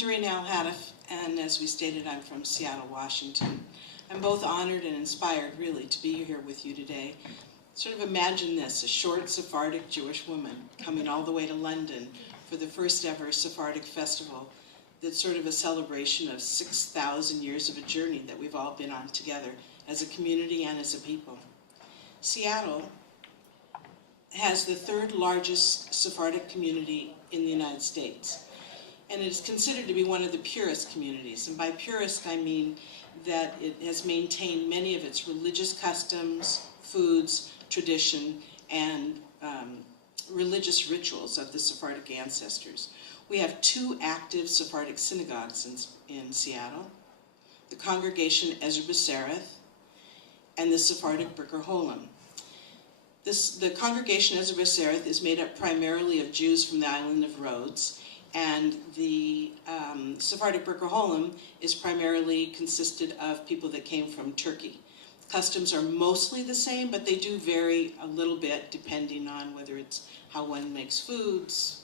Doreen, and as we stated, I'm from Seattle, Washington. I'm both honored and inspired, really, to be here with you today. Sort of imagine this, a short Sephardic Jewish woman coming all the way to London for the first ever Sephardic festival that's sort of a celebration of 6,000 years of a journey that we've all been on together as a community and as a people. Seattle has the third largest Sephardic community in the United States. And it is considered to be one of the purest communities. And by purest, I mean that it has maintained many of its religious customs, foods, tradition, and religious rituals of the Sephardic ancestors. We have 2 active Sephardic synagogues in Seattle, the Congregation Ezra B'Sereth and the Sephardic Birker Holim. The Congregation Ezra B'Sereth is made up primarily of Jews from the island of Rhodes, and the Sephardic Birker Holim is primarily consisted of people that came from Turkey. Customs are mostly the same, but they do vary a little bit depending on whether it's how one makes foods.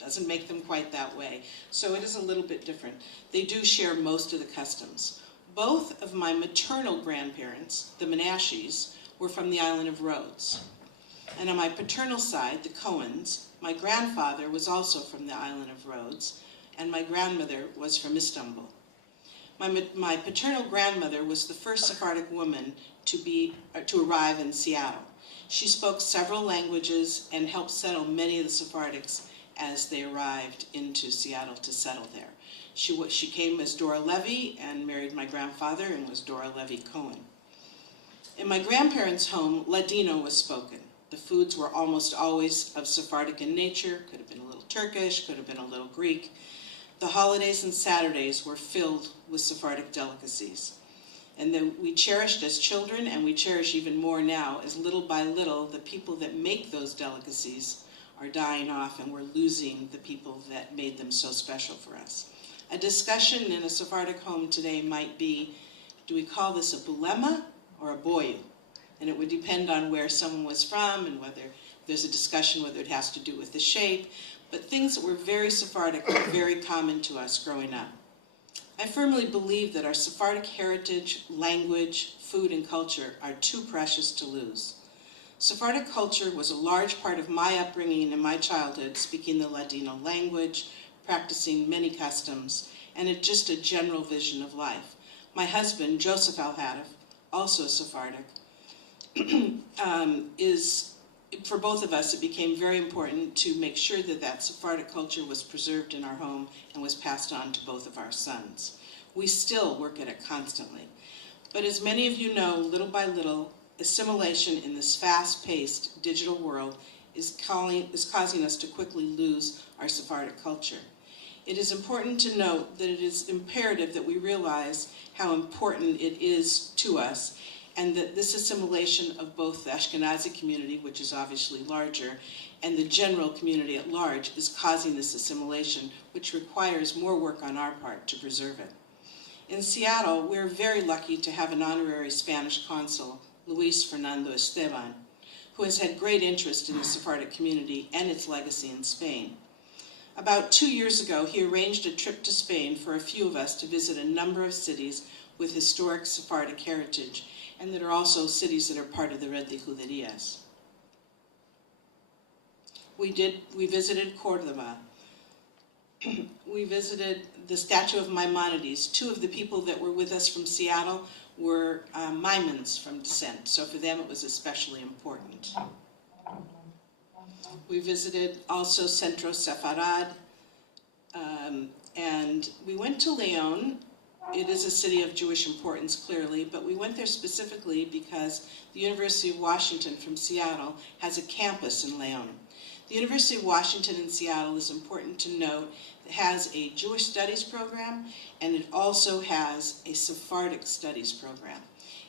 Doesn't make them quite that way. So it is a little bit different. They do share most of the customs. Both of my maternal grandparents, the Menashes, were from the island of Rhodes. And on my paternal side, the Cohens, my grandfather was also from the island of Rhodes, and my grandmother was from Istanbul. My paternal grandmother was the first Sephardic woman to arrive in Seattle. She spoke several languages and helped settle many of the Sephardics as they arrived into Seattle to settle there. She came as Dora Levy and married my grandfather and was Dora Levy Cohen. In my grandparents' home, Ladino was spoken. The foods were almost always of Sephardic in nature, could have been a little Turkish, could have been a little Greek. The holidays and Saturdays were filled with Sephardic delicacies. And that we cherished as children, and we cherish even more now, as little by little, the people that make those delicacies are dying off, and we're losing the people that made them so special for us. A discussion in a Sephardic home today might be, do we call this a bulema or a boyu? And it would depend on where someone was from and whether there's a discussion whether it has to do with the shape. But things that were very Sephardic were very common to us growing up. I firmly believe that our Sephardic heritage, language, food, and culture are too precious to lose. Sephardic culture was a large part of my upbringing in my childhood, speaking the Ladino language, practicing many customs, and it's just a general vision of life. My husband, Joseph Al-Hadif, also Sephardic, for both of us, it became very important to make sure that that Sephardic culture was preserved in our home and was passed on to both of our sons. We still work at it constantly. But as many of you know, little by little, assimilation in this fast-paced digital world is causing us to quickly lose our Sephardic culture. It is important to note that it is imperative that we realize how important it is to us, and that this assimilation of both the Ashkenazi community, which is obviously larger, and the general community at large is causing this assimilation, which requires more work on our part to preserve it. In Seattle, we're very lucky to have an honorary Spanish consul, Luis Fernando Esteban, who has had great interest in the Sephardic community and its legacy in Spain. About 2 years ago, he arranged a trip to Spain for a few of us to visit a number of cities with historic Sephardic heritage, and that are also cities that are part of the Red de Juderias. We visited Cordoba. We visited the statue of Maimonides. 2 of the people that were with us from Seattle were Maimons from descent, so for them it was especially important. We visited also Centro Sepharad, and we went to Leon. It is a city of Jewish importance, clearly, but we went there specifically because the University of Washington from Seattle has a campus in Leon. The University of Washington in Seattle is important to note. It has a Jewish studies program, and it also has a Sephardic studies program.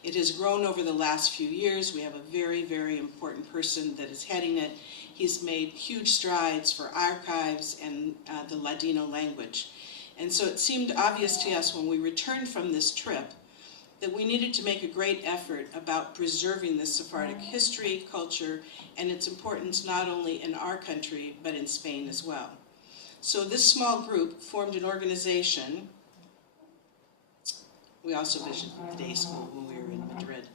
It has grown over the last few years. We have a very, very important person that is heading it. He's made huge strides for archives and the Ladino language. And so it seemed obvious to us when we returned from this trip that we needed to make a great effort about preserving this Sephardic history, culture, and its importance not only in our country, but in Spain as well. So this small group formed an organization. We also visited the day school when we were in Madrid.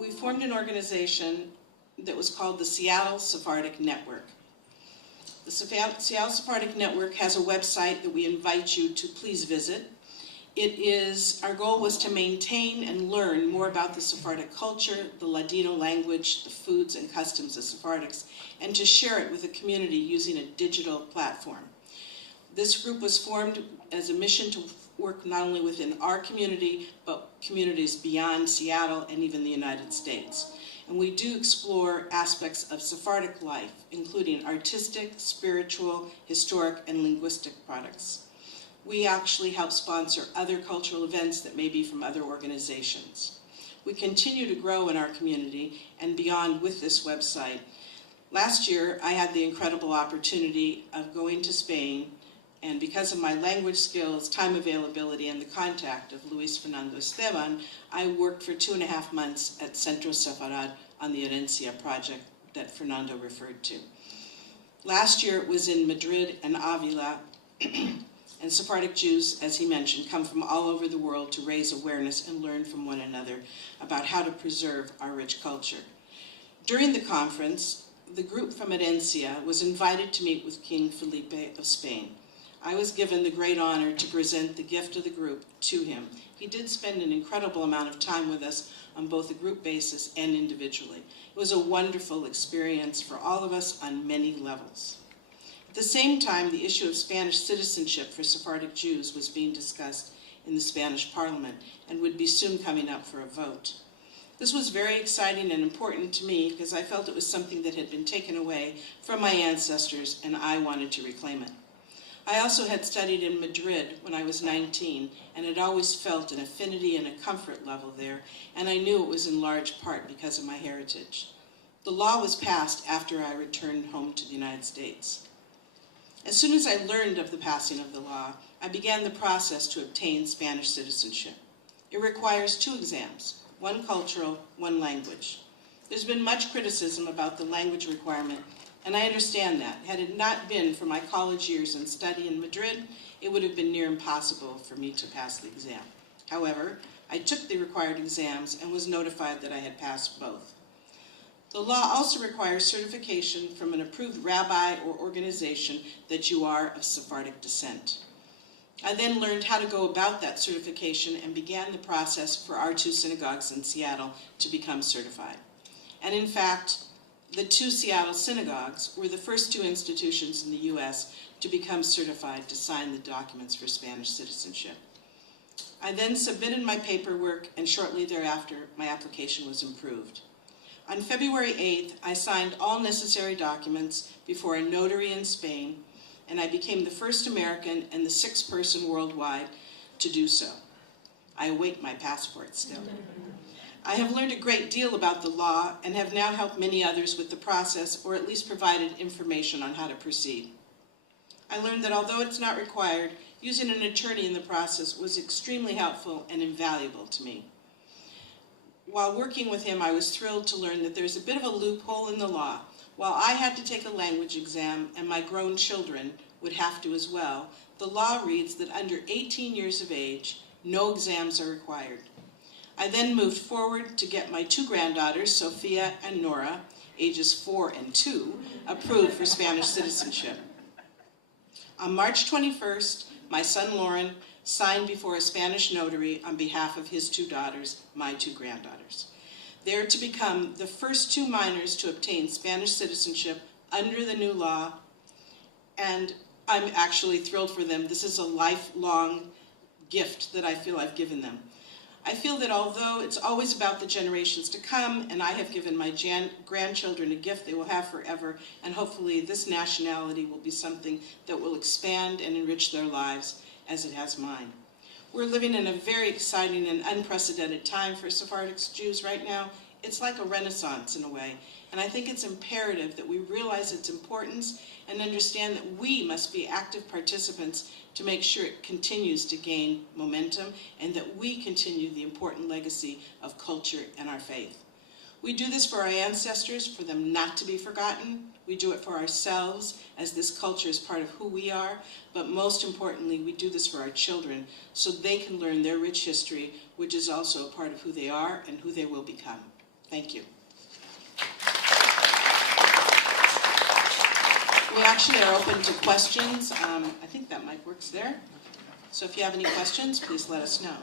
We formed an organization that was called the Seattle Sephardic Network. The Seattle Sephardic Network has a website that we invite you to please visit. Our goal was to maintain and learn more about the Sephardic culture, the Ladino language, the foods and customs of Sephardics, and to share it with the community using a digital platform. This group was formed as a mission to work not only within our community, but communities beyond Seattle and even the United States. And we do explore aspects of Sephardic life, including artistic, spiritual, historic, and linguistic products. We actually help sponsor other cultural events that may be from other organizations. We continue to grow in our community and beyond with this website. Last year, I had the incredible opportunity of going to Spain, and because of my language skills, time availability, and the contact of Luis Fernando Esteban, I worked for 2.5 months at Centro SEPHARDI on the Herencia project that Fernando referred to. Last year it was in Madrid and Avila, and Sephardic Jews, as he mentioned, come from all over the world to raise awareness and learn from one another about how to preserve our rich culture. During the conference, the group from Herencia was invited to meet with King Felipe of Spain. I was given the great honor to present the gift of the group to him. He did spend an incredible amount of time with us on both a group basis and individually. It was a wonderful experience for all of us on many levels. At the same time, the issue of Spanish citizenship for Sephardic Jews was being discussed in the Spanish Parliament and would be soon coming up for a vote. This was very exciting and important to me because I felt it was something that had been taken away from my ancestors and I wanted to reclaim it. I also had studied in Madrid when I was 19 and had always felt an affinity and a comfort level there, and I knew it was in large part because of my heritage. The law was passed after I returned home to the United States. As soon as I learned of the passing of the law, I began the process to obtain Spanish citizenship. It requires 2 exams, one cultural, one language. There's been much criticism about the language requirement, and I understand that. Had it not been for my college years and study in Madrid, it would have been near impossible for me to pass the exam. However, I took the required exams and was notified that I had passed both. The law also requires certification from an approved rabbi or organization that you are of Sephardic descent. I then learned how to go about that certification and began the process for our 2 synagogues in Seattle to become certified. And in fact, the 2 Seattle synagogues were the first 2 institutions in the U.S. to become certified to sign the documents for Spanish citizenship. I then submitted my paperwork, and shortly thereafter, my application was approved. On February 8th, I signed all necessary documents before a notary in Spain, and I became the first American and the 6th person worldwide to do so. I await my passport still. I have learned a great deal about the law and have now helped many others with the process, or at least provided information on how to proceed. I learned that although it's not required, using an attorney in the process was extremely helpful and invaluable to me. While working with him, I was thrilled to learn that there's a bit of a loophole in the law. While I had to take a language exam and my grown children would have to as well, the law reads that under 18 years of age, no exams are required. I then moved forward to get my 2 granddaughters, Sophia and Nora, ages 4 and 2, approved for Spanish citizenship. On March 21st, my son Lauren signed before a Spanish notary on behalf of his 2 daughters, my 2 granddaughters. They are to become the first 2 minors to obtain Spanish citizenship under the new law, and I'm actually thrilled for them. This is a lifelong gift that I feel I've given them. I feel that although it's always about the generations to come, and I have given my grandchildren a gift they will have forever, and hopefully this nationality will be something that will expand and enrich their lives as it has mine. We're living in a very exciting and unprecedented time for Sephardic Jews right now. It's like a renaissance in a way, and I think it's imperative that we realize its importance and understand that we must be active participants to make sure it continues to gain momentum and that we continue the important legacy of culture and our faith. We do this for our ancestors, for them not to be forgotten. We do it for ourselves, as this culture is part of who we are. But most importantly, we do this for our children, so they can learn their rich history, which is also a part of who they are and who they will become. Thank you. We actually are open to questions. I think that mic works there. So if you have any questions, please let us know.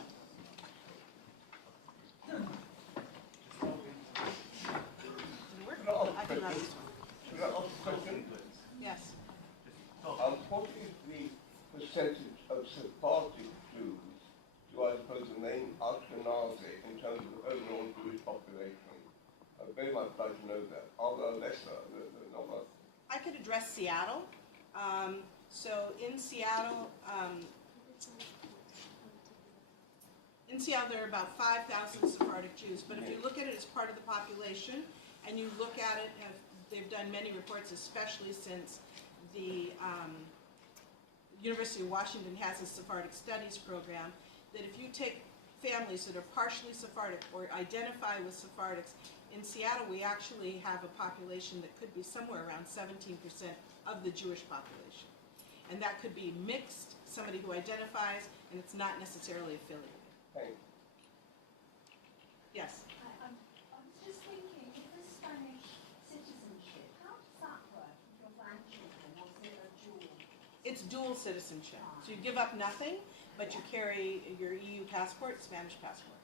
I can run this one. Yes. What is the percentage of Sephardi Jews, do I suppose the name Ashkenazi, in terms of the overall Jewish population? I'd very much like to know that. Are there lesser than others? I could address Seattle. So in Seattle, there are about 5,000 Sephardic Jews. But if you look at it as part of the population, and you look at it, they've done many reports, especially since the University of Washington has a Sephardic Studies program, that if you take families that are partially Sephardic or identify with Sephardics, in Seattle we actually have a population that could be somewhere around 17% of the Jewish population. And that could be mixed, somebody who identifies, and it's not necessarily affiliated. Thanks. Yes? I was just thinking, if the Spanish citizenship, how does that work with your grandchildren? Was it a dual? It's dual citizenship. So you give up nothing, but you carry your EU passport, Spanish passport.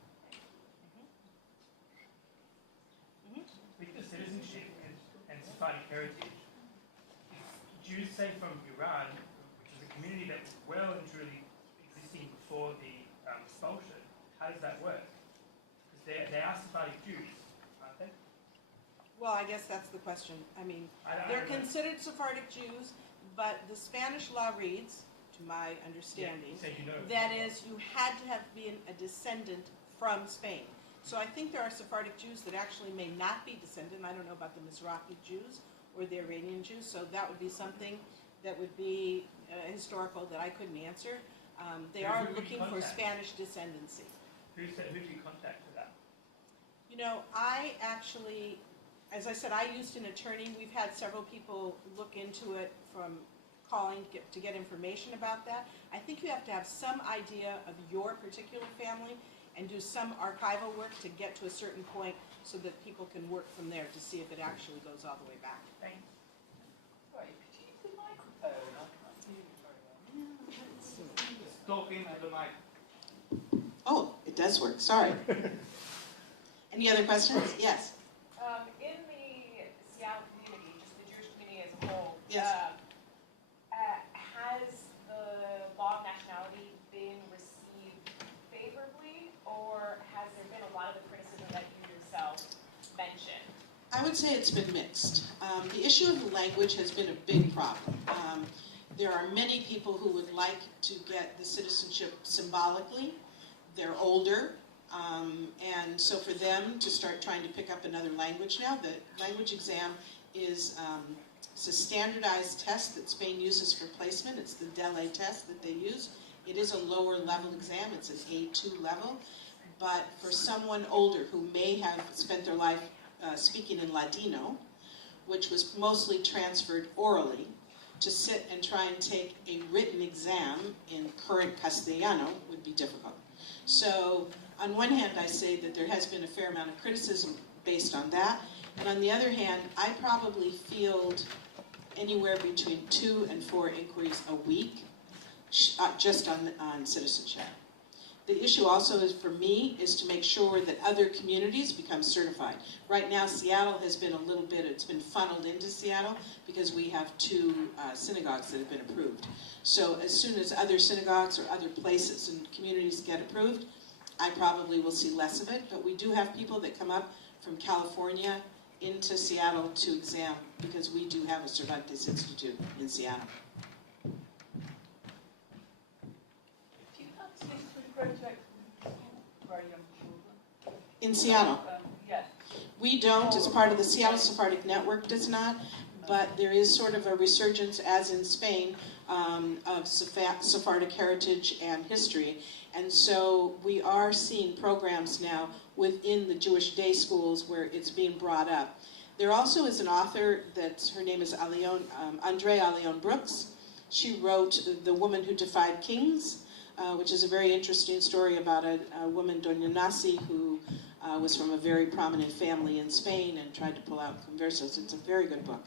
With the citizenship and Sephardic heritage, Jews, say from Iran, which is a community that was well and truly existing before the expulsion, how does that work? Because they are Sephardic Jews, aren't they? Well, I guess that's the question. I mean, they're considered Sephardic Jews, but the Spanish law reads, to my understanding, that is, you had to have been a descendant from Spain. So I think there are Sephardic Jews that actually may not be descendant. I don't know about the Mizrahi Jews or the Iranian Jews, so that would be something that would be historical that I couldn't answer. They are looking for Spanish descendancy. Who do you contact for that? You know, I actually, as I said, I used an attorney. We've had several people look into it from calling to get information about that. I think you have to have some idea of your particular family and do some archival work to get to a certain point so that people can work from there to see if it actually goes all the way back. Thanks. Right, could you use the microphone? I can't hear you very well. Just talk into the mic. Oh, it does work. Sorry. Any other questions? Yes. In the Seattle community, just the Jewish community as a whole, Yes. has the law of nationality been received favorably, or has there been a lot of the criticism that you yourself mentioned? I would say it's been mixed. The issue of the language has been a big problem. There are many people who would like to get the citizenship symbolically. They're older, and so for them to start trying to pick up another language now, the language exam is it's a standardized test that Spain uses for placement. It's the DELE test that they use. It is a lower level exam. It's an A2 level. But for someone older who may have spent their life speaking in Ladino, which was mostly transferred orally, to sit and try and take a written exam in current Castellano would be difficult. So on one hand, I say that there has been a fair amount of criticism based on that. And on the other hand, I probably field anywhere between 2 and 4 inquiries a week just on citizenship. The issue also is, for me, is to make sure that other communities become certified. Right now, Seattle has been a little bit, it's been funneled into Seattle because we have 2 synagogues that have been approved. So as soon as other synagogues or other places and communities get approved, I probably will see less of it. But we do have people that come up from California into Seattle to exam because we do have a Cervantes Institute in Seattle. Do you have students with projects with very young children? In Seattle? Yes. We don't, as part of the Seattle Sephardic Network does not. but there is sort of a resurgence, as in Spain, of Sephardic heritage and history. And so we are seeing programs now within the Jewish day schools where it's being brought up. There also is an author, her name is Andrea Leon Brooks. She wrote The Woman Who Defied Kings, which is a very interesting story about a woman, Doña Nasi, who was from a very prominent family in Spain and tried to pull out conversos. It's a very good book.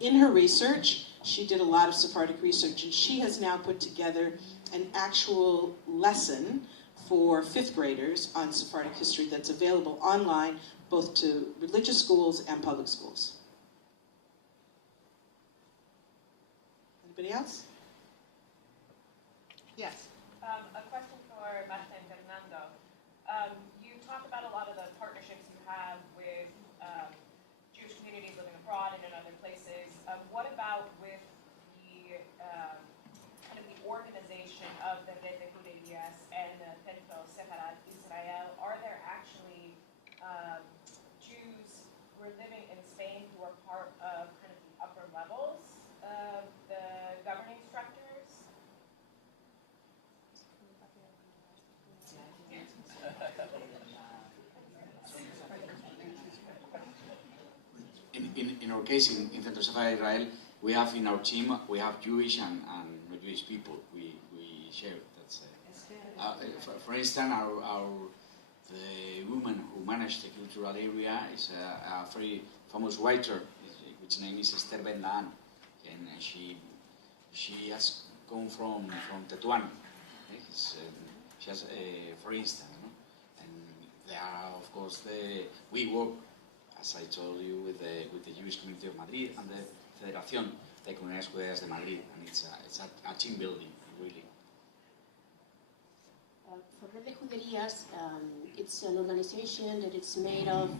In her research, she did a lot of Sephardic research, and she has now put together an actual lesson for 5th graders on Sephardic history that's available online, both to religious schools and public schools. Anybody else? Yes. A question for Marta and Fernando. You talk about a lot of the partnerships you have with Jewish communities living abroad and in other places. What about with the kind of the organization of the Red de Juderías and the Centro Sefarad Israel? Are there actually Jews who are living in Spain who are part of kind of the upper levels of the governing structures? In our case, in Centro Sefarad Israel, we have in our team, we have Jewish and not Jewish people. We share. That's for instance, the woman who managed the cultural area is a very famous writer, which name is Esther Ben-Laan, and she has come from Tetuán. She has, for instance, and there are, of course, we work, as I told you, with the Jewish community of Madrid and the Federación de Comunidades Judías de Madrid, and it's a team building, really. For Red de Juderías, it's an organization that it's made of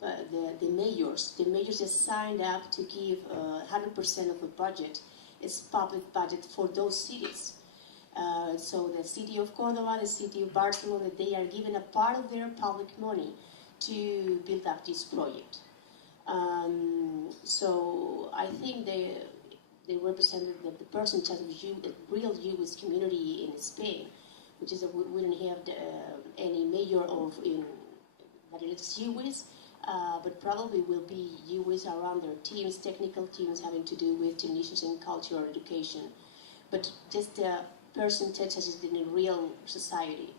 the mayors. The mayors just signed up to give 100% of the budget. It's public budget for those cities. So the city of Córdoba, the city of Barcelona, they are given a part of their public money to build up this project. So I think they represented the percentage of the real Jewish community in Spain, which is that we don't have any mayor that is Jewish, but probably will be Jewish around their teams, technical teams having to do with technicians and cultural education. But just the percentage as in a real society.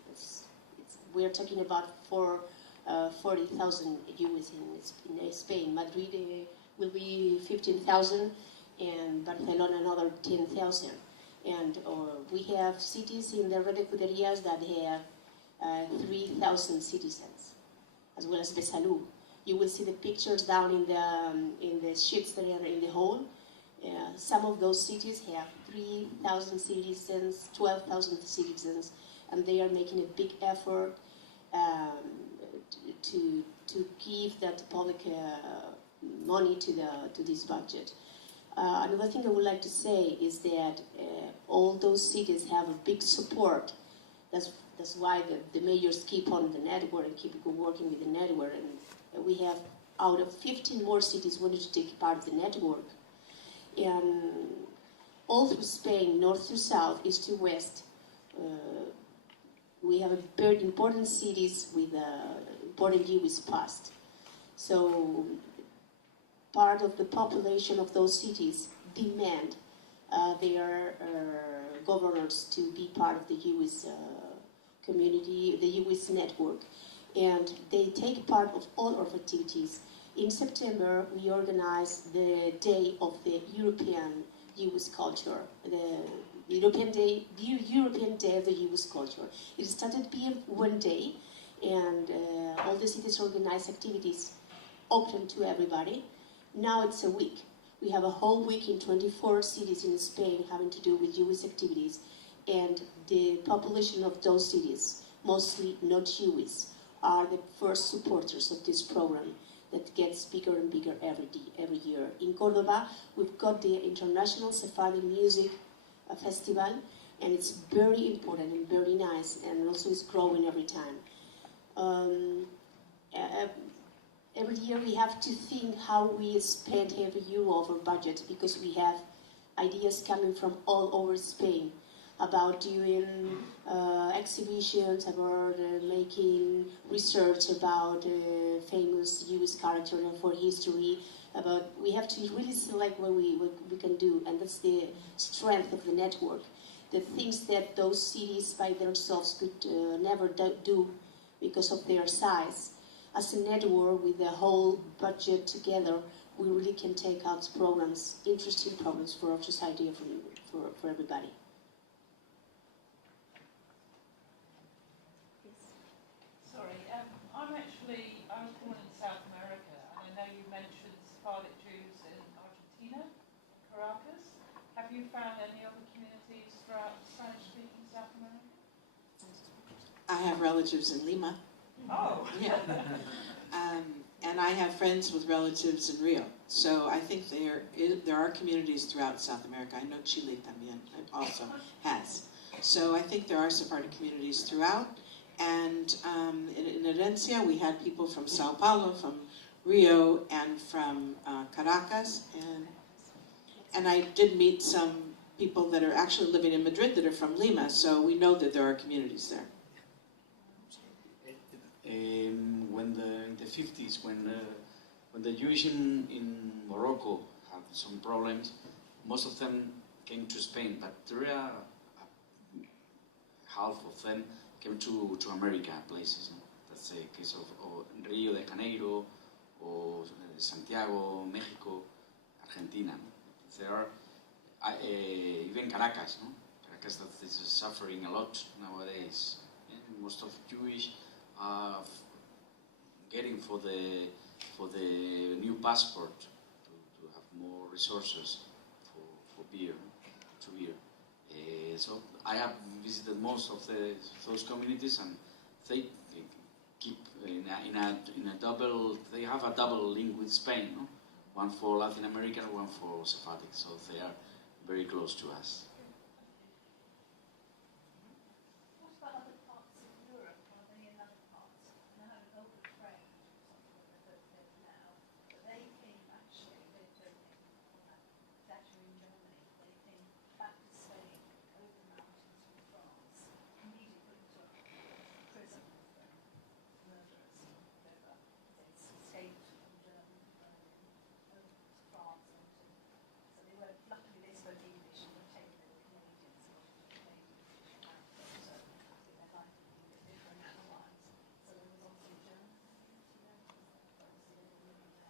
We are talking about 40,000 Jews in Spain. Madrid will be 15,000, and Barcelona another 10,000. And we have cities in the Red de Juderías that have 3,000 citizens, as well as Besalú. You will see the pictures down in the sheets that are in the hall. Some of those cities have 3,000 citizens, 12,000 citizens, and they are making a big effort to give that public money to this budget. Another thing I would like to say is that all those cities have a big support. That's why the mayors keep on the network and keep working with the network. And we have out of 15 more cities wanted to take part of the network. And all through Spain, north to south, east to west, we have very important cities with important Jewish past. So part of the population of those cities demand their governors to be part of the Jewish community, the Jewish network. And they take part of all our activities. In September, we organized the Day of the European Jewish Culture, the European Day of the Jewish Culture. It started being one day, and all the cities organized activities open to everybody. Now it's a week. We have a whole week in 24 cities in Spain having to do with Jewish activities, and the population of those cities, mostly not Jewish, are the first supporters of this program that gets bigger and bigger every year. In Córdoba, we've got the International Sephardic Music Festival, and it's very important and very nice, and also it's growing every time. every year we have to think how we spend every euro of our budget, because we have ideas coming from all over Spain about doing exhibitions, about making research about famous Jewish character and for history. We have to really select what we can do, and that's the strength of the network. The things that those cities by themselves could never do because of their size. As a network with the whole budget together, we really can take out programs, interesting programs for our society and for everybody. Sorry, I was born in South America, and I know you mentioned Sephardic Jews in Argentina, Caracas. Have you found any other communities throughout Spanish-speaking South America? I have relatives in Lima. Oh! Yeah. And I have friends with relatives in Rio. So I think there are communities throughout South America. I know Chile también also has. So I think there are Sephardic communities throughout. And in Herencia, we had people from Sao Paulo, from Rio, and from Caracas. And I did meet some people that are actually living in Madrid that are from Lima. So we know that there are communities there. In the 50s, when the Jewish in Morocco had some problems, most of them came to Spain, but there are half of them came to America places. No? That's the case of Rio de Janeiro, or Santiago, Mexico, Argentina. There are even Caracas. No? Caracas that is suffering a lot nowadays. Yeah? Most of Jewish are getting for the new passport to have more resources for beer, to beer. So I have visited most of those communities, and they keep in a double. They have a double link with Spain, no? One for Latin America, one for Sephardic. So they are very close to us. What about other parts of Europe? Are they in other parts? And I have an older friend, something that they don't live now, but they came actually, they don't live on that, it's actually in Germany. They came back to Spain, over the mountains from France, immediately put into a prison for murderers and whatever. They escaped from Germany, over to France. So they were, luckily they spoke English and were taken, they were Canadians, a lot of them were Canadian characters, so I think their life would be a bit different otherwise. So there was also German community there, obviously they were living there,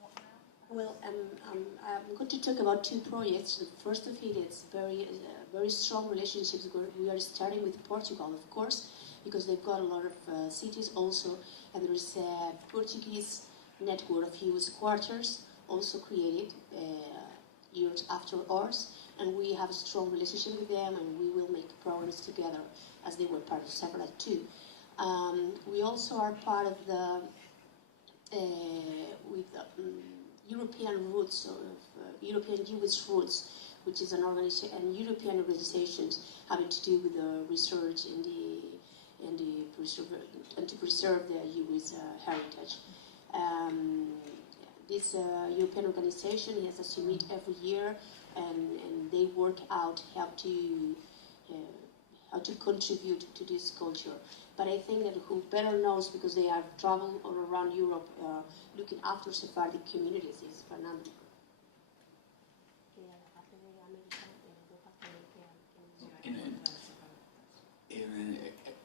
what now? Well, I'm going to talk about two projects. The first of it is very strong relationships. We are starting with Portugal, of course, because they've got a lot of cities also, and there is a Portuguese network of Jewish quarters also created years after ours, and we have a strong relationship with them, and we will make progress together as they were part of SEPHARDI too. We also are part of the European Roots, European Jewish Roots, which is an organization, and European organizations having to do with the research and to preserve the Jewish heritage. This European organization has a meet every year, and they work out how to contribute to this culture. But I think that who better knows, because they have traveled all around Europe looking after Sephardic communities, is Fernando.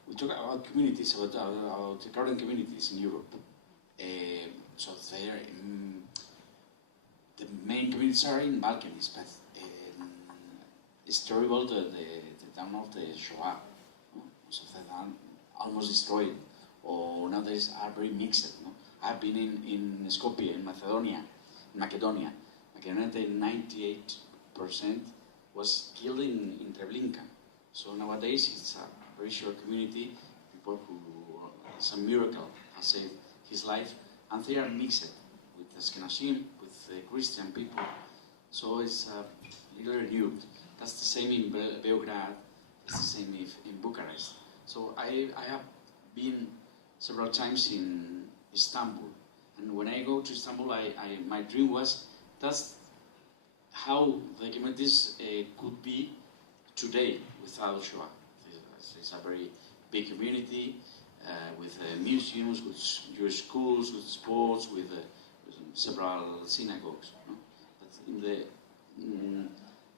We talk about communities, about the current communities in Europe. So there, the main communities are in Balkans, but it's terrible the town of the Shoah. No? So they are almost destroyed, or nowadays are very mixed. No? I've been in Skopje, in Macedonia. 98% was killed in Treblinka. So nowadays it's a very short community, people who, some miracle has saved his life, and they are mixed with Ashkenazim, with Christian people. So it's a little renewed. That's the same in Beograd, it's the same in Bucharest. So I have been several times in Istanbul. And when I go to Istanbul, my dream was that's how the communities could be today without Shoah. It's a very big community with museums, with Jewish schools, with sports, with several synagogues. No? But in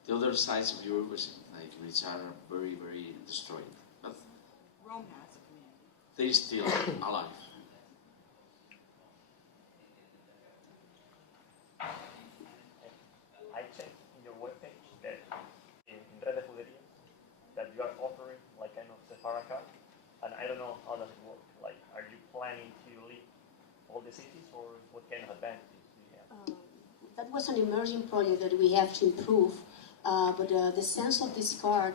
the other sides of Europe, like which are very, very destroyed. But Rome has a community. they're still alive. I checked in your webpage that in Red de Juderías that you are offering like kind of Sephara card, and I don't know how does it work. Like, are you planning to leave all the cities, or what kind of advantages do you have? That was an emerging project that we have to improve, but the sense of this card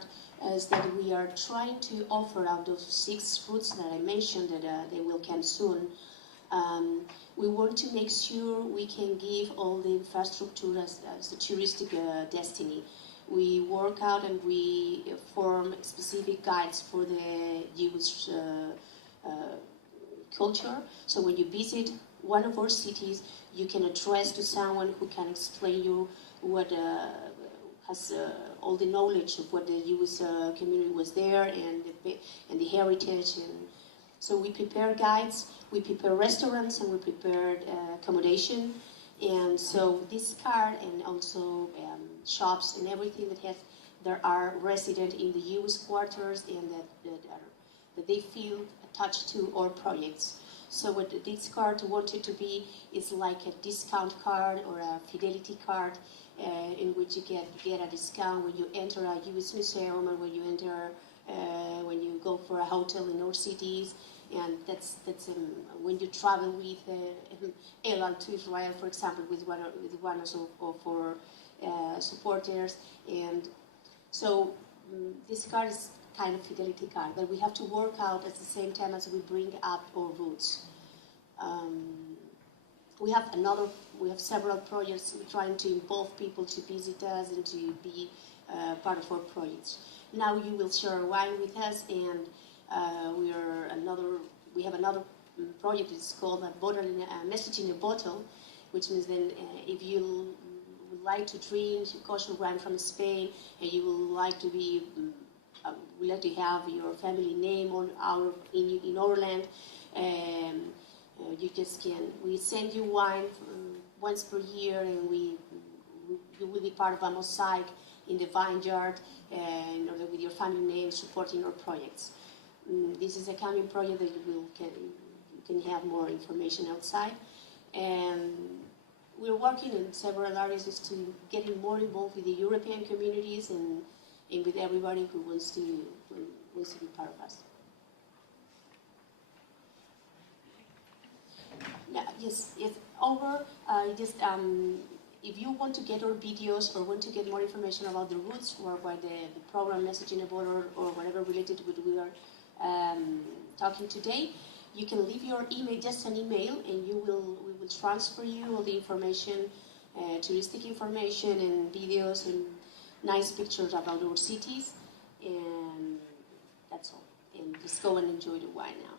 is that we are trying to offer out of 6 routes that I mentioned that they will come soon. We want to make sure we can give all the infrastructure as a touristic destiny. We work out and we form specific guides for the Jewish culture. So when you visit one of our cities, you can address to someone who can explain you what has all the knowledge of what the Jewish community was there and the heritage. And so we prepare guides, we prepare restaurants, and we prepare accommodation. And so this card and also shops and everything that are resident in the Jewish quarters and that they feel attached to our projects. So what this card wanted to be is like a discount card or a fidelity card in which you get a discount when you enter a Jewish museum or when you enter when you go for a hotel in our cities. And that's when you travel with Elal to Israel, for example, with one of our supporters. And so this card is kind of fidelity card, but we have to work out at the same time as we bring up our roots. We have several projects trying to involve people to visit us and to be part of our projects. Now you will share wine with us, and we have another project. It's called a message in a bottle, which means then if you would like to drink kosher wine from Spain and you would like to have your family name in our land, you just can. We send you wine once per year, and you will be part of a mosaic in the vineyard, in order with your family name supporting our projects. This is a coming project that you can have more information outside, and we're working in several areas just to getting more involved with the European communities and with everybody who wants to be part of us. Yeah, yes, it's over. If you want to get our videos or want to get more information about the roots or about the program Message in a Bottle or whatever related to what we are talking today, you can leave your email, just an email, and we will transfer you all the information, touristic information and videos and nice pictures about our cities, and that's all. And just go and enjoy the wine now.